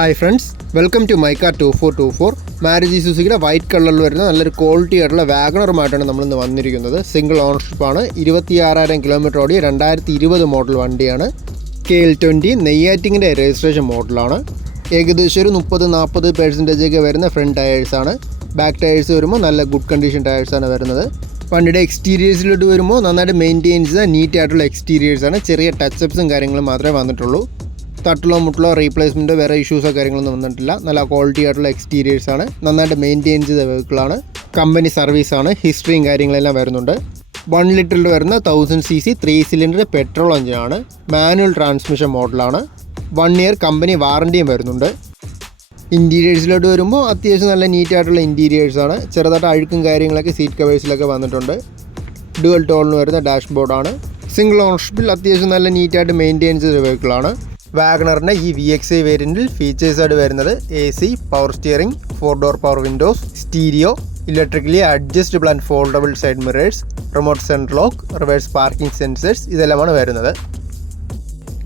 Hi friends, welcome to my car 2424. Maruti സുസുക്കിയുടെ white കളറിൽ വരുന്ന നല്ലൊരു ക്വാളിറ്റി ആയിട്ടുള്ള വാഗണറുമായിട്ടാണ് നമ്മളിന്ന് വന്നിരിക്കുന്നത്. സിംഗിൾ ഓണർഷിപ്പാണ്. 26,000 കിലോമീറ്റർ ഓടിയ 2020 മോഡൽ വണ്ടിയാണ്. KL20 നെയ്യാറ്റിങ്ങിൻ്റെ രജിസ്ട്രേഷൻ മോഡലാണ്. ഏകദേശം ഒരു 30-40% വരുന്ന ഫ്രണ്ട് ടയേഴ്സാണ്. ബാക്ക് ടയേഴ്സ് വരുമ്പോൾ നല്ല ഗുഡ് കണ്ടീഷൻ ടയേഴ്സാണ് വരുന്നത്. വണ്ടിയുടെ എക്സ്റ്റീരിയേഴ്സിലോട്ട് വരുമ്പോൾ നന്നായിട്ട് മെയിൻറ്റെയിൻ ചെയ്ത നീറ്റായിട്ടുള്ള എക്സ്റ്റീരിയേഴ്സാണ്. ചെറിയ ടച്ചപ്സും കാര്യങ്ങളും മാത്രമേ വന്നിട്ടുള്ളൂ. തട്ടിലോ മുട്ടിലോ റീപ്ലേസ്മെൻറ്റോ വേറെ ഇഷ്യൂസോ കാര്യങ്ങളൊന്നും വന്നിട്ടില്ല. നല്ല ക്വാളിറ്റി ആയിട്ടുള്ള എക്സ്റ്റീരിയേഴ്സാണ്. നന്നായിട്ട് മെയിൻറ്റെയിൻ ചെയ്ത വെഹിക്കിളാണ്. കമ്പനി സർവീസാണ്. ഹിസ്റ്ററിയും കാര്യങ്ങളെല്ലാം വരുന്നുണ്ട്. 1 ലിറ്ററിൽ വരുന്ന 1000cc 3 സിലിണ്ടർ പെട്രോൾ എഞ്ചിനാണ്. മാനുവൽ ട്രാൻസ്മിഷൻ മോഡലാണ്. 1 ഇയർ കമ്പനി വാറണ്ടിയും വരുന്നുണ്ട്. ഇൻറ്റീരിയേഴ്സിലോട്ട് വരുമ്പോൾ അത്യാവശ്യം നല്ല നീറ്റായിട്ടുള്ള ഇൻറ്റീരിയേഴ്സാണ്. ചെറുതായിട്ട് അഴുക്കും കാര്യങ്ങളൊക്കെ സീറ്റ് കവേഴ്സിലൊക്കെ വന്നിട്ടുണ്ട്. ഡുവൽ ടോണിന് വരുന്ന ഡാഷ്ബോർഡാണ്. സിംഗിൾ ഓണർഷിപ്പിൽ അത്യാവശ്യം നല്ല നീറ്റായിട്ട് മെയിൻറ്റെയിൻ ചെയ്ത വെഹിക്കിളാണ്. വാഗണറിൻ്റെ ഈ VXi വേരിയൻറ്റിൽ ഫീച്ചേഴ്സായിട്ട് വരുന്നത് AC, power steering, 4 door power Windows, stereo, electrically adjustable and foldable side mirrors, remote central lock, reverse parking sensors ഇതെല്ലാമാണ് വരുന്നത്.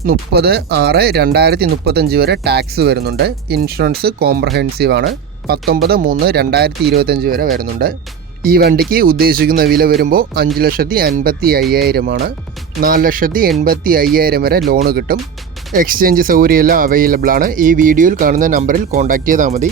30/6/2035 വരെ ടാക്സ് വരുന്നുണ്ട്. ഇൻഷുറൻസ് കോംപ്രഹെൻസീവ് ആണ്. 19/3/2025 വരെ വരുന്നുണ്ട്. ഈ വണ്ടിക്ക് ഉദ്ദേശിക്കുന്ന വില വരുമ്പോൾ 5,55,000 ആണ്. 4,85,000 വരെ ലോണ് കിട്ടും. എക്സ്ചേഞ്ച് സൗകര്യമെല്ലാം അവൈലബിൾ ആണ്. ഈ വീഡിയോയിൽ കാണുന്ന നമ്പറിൽ കോൺടാക്റ്റ് ചെയ്താൽ മതി.